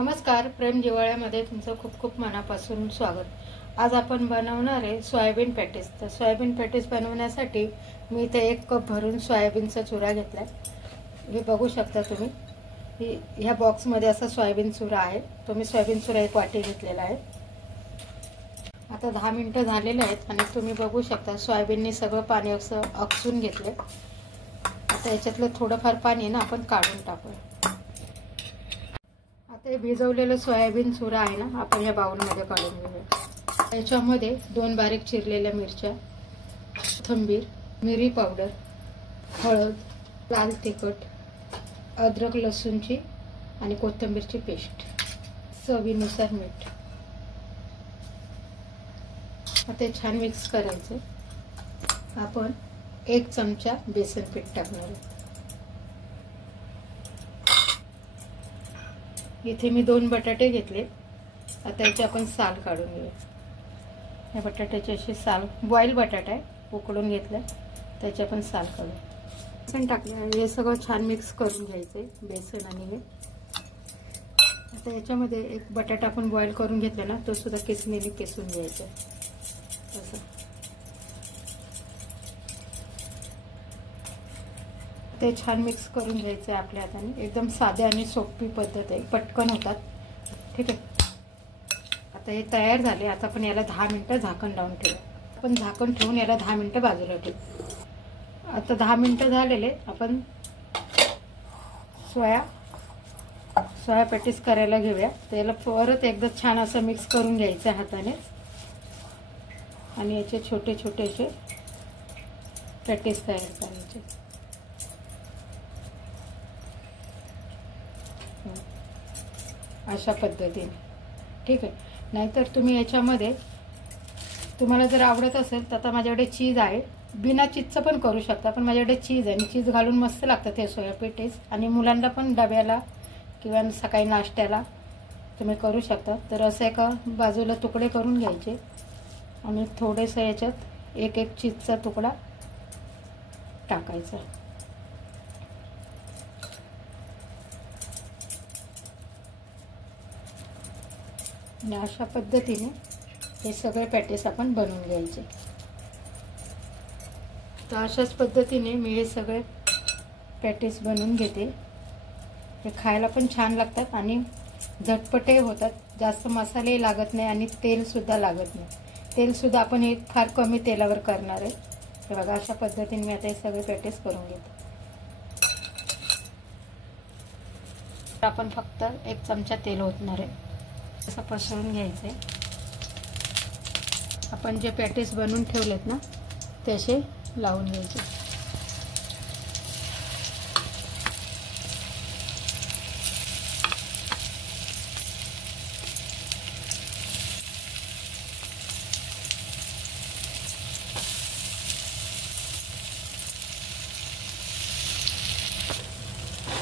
नमस्कार, प्रेम जिवाळ्यामध्ये तुमचं खूप खूप मनापासून स्वागत। आज आपण बनवणार आहे सोयाबीन पॅटीस। तर सोयाबीन पॅटीस बनवण्यासाठी मी इथे 1 कप भरून सोयाबीनचा चुरा घेतलाय। हे बघू शकता तुम्ही, ह्या बॉक्समध्ये असा सोयाबीन चुरा आहे। तो मी सोयाबीन चुरा 1 वाटी घेतलेला आहे। आता 10 मिनिटं झालेले आहेत आणि तुम्ही बघू शकता सोयाबीनने सगळं पाणी असं अक्षून घेतले। आता याच्यातलं थोडंफार पाणी ना आपण काढून टाकू। आता भिजवलेलं सोयाबीन चुरा आहे ना, आपण या बाउलमध्ये काढून घेऊया। याच्यामध्ये 2 बारीक चिरलेल्या मिरच्या, कोथिंबीर, मिरी पावडर, हळद, लाल तिखट, अद्रक लसूणची आणि कोथिंबीरची पेस्ट, चवीनुसार मीठ। आता छान मिक्स करायचं। आपण 1 चमचा बेसन पीठ टाकणार आहे। इथे मी 2 बटाटे घेतले। आता याची आपण साल काढून घेऊया। या बटाट्याची अशी साल, बॉईल बटाटा आहे, उकडून घेतला, त्याची आपण साल काढू। बेसन टाकलं, हे सगळं छान मिक्स करून घ्यायचंय, बेसन आणि हे। आता याच्यामध्ये 1 बटाटा आपण बॉईल करून घेतला ना, तो सुद्धा किसणीने किसून घ्यायचा असं। ते छान मिक्स करून घ्यायचं आहे आपल्या हाताने। एकदम साधी आणि सोपी पद्धत आहे, पटकन होतात। ठीक आहे, आता हे तयार झाले। आता आपण याला 10 मिनिटं झाकण लावून ठेवूया। आपण झाकण ठेवून याला 10 मिनिटं बाजूला ठेवू। आता 10 मिनिटं झालेले, आपण सोया पॅटीस करायला घेऊया। त्याला परत एकदा छान असं मिक्स करून घ्यायचं हाताने आणि याचे छोटे छोटे असे पॅटीस तयार करायचे। अशा पद्धतीने, ठीक आहे। नाहीतर तुम्ही याच्यामध्ये, तुम्हाला जर आवडत असेल तर, आता माझ्याकडे चीज आहे, बिना चीजचं पण करू शकता, पण माझ्याकडे चीज आहे आणि चीज घालून मस्त लागतं ते सोया पॅटीस। आणि मुलांना पण डब्याला किंवा सकाळी नाश्त्याला तुम्ही करू शकता। तर असं एका बाजूला तुकडे करून घ्यायचे आणि थोडेसं याच्यात 1 चीजचा तुकडा टाकायचा। आणि अशा पद्धतीने हे सगळे पॅटीस आपण बनवून घ्यायचे। तर अशाच पद्धतीने मी हे सगळे पॅटीस बनवून घेते। हे खायला पण छान लागतात आणि झटपटही होतात, जास्त मसाले लागत नाही आणि तेल सुद्धा लागत नाही। तेल सुद्धा आपण हे फार कमी तेलावर करणार आहे। हे बघा, अशा पद्धतीने मी आता हे सगळे पॅटीस करून घेते। आपण फक्त 1 चमचा तेल ओतणार आहे, असं पसरून घ्यायचंय। आपण जे पॅटीस बनवून ठेवलेत ना, ते असे लावून घ्यायचे।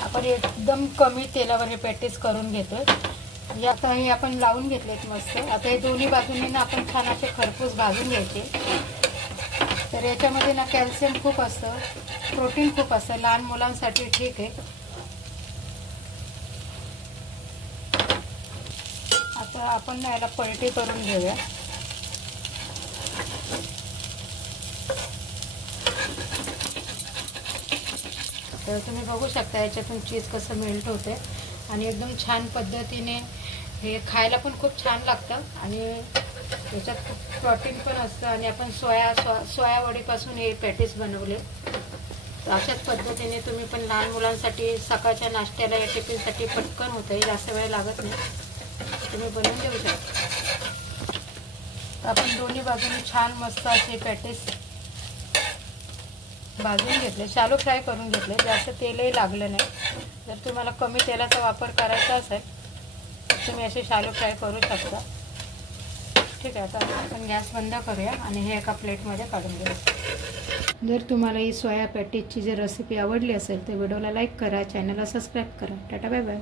आपण एकदम कमी तेलावर हे पॅटीस करून घेतोय। आता हे आपण लावून घेतलेत मस्त। आता हे दोन्ही बाजूंनी ना आपण छान असे खरपूस भाजून घ्यायचे। तर याच्यामध्ये ना कॅल्शियम खूप असतं, प्रोटीन खूप असतं, लहान मुलांसाठी ठीक आहे। आता आपण ना याला पलटी करून घेऊया। तर तुम्ही बघू शकता याच्यातून चीज कसं मेल्ट होते आणि एकदम छान पद्धतीने हे खायला पण खूप छान लागतं आणि याच्यात खूप प्रोटीन पण असतं। आणि आपण सोया वडीपासून हे पॅटीस बनवले। तर अशाच पद्धतीने तुम्ही पण लहान मुलांसाठी सकाळच्या नाश्त्याला या टिफिनसाठी पटकन होतं, जास्त वेळ लागत नाही, तुम्ही बनवून देऊ शकता। तर आपण दोन्ही बाजूने छान मस्त असे पॅटीस भाजून घेतले, शालो फ्राय करून घेतले, जास्त तेलही लागलं नाही। जर तुम्हाला कमी तेलाचा वापर करायचा असेल तर तुम्ही असे शालो फ्राय करू शकता। ठीक आहे, आता आपण गॅस बंद करूया आणि हे एका प्लेटमध्ये काढून घेऊ। जर तुम्हाला ही सोया पॅटीसची जर रेसिपी आवडली असेल तर व्हिडिओला लाईक करा, चॅनलला सबस्क्राईब करा। Tata bye bye.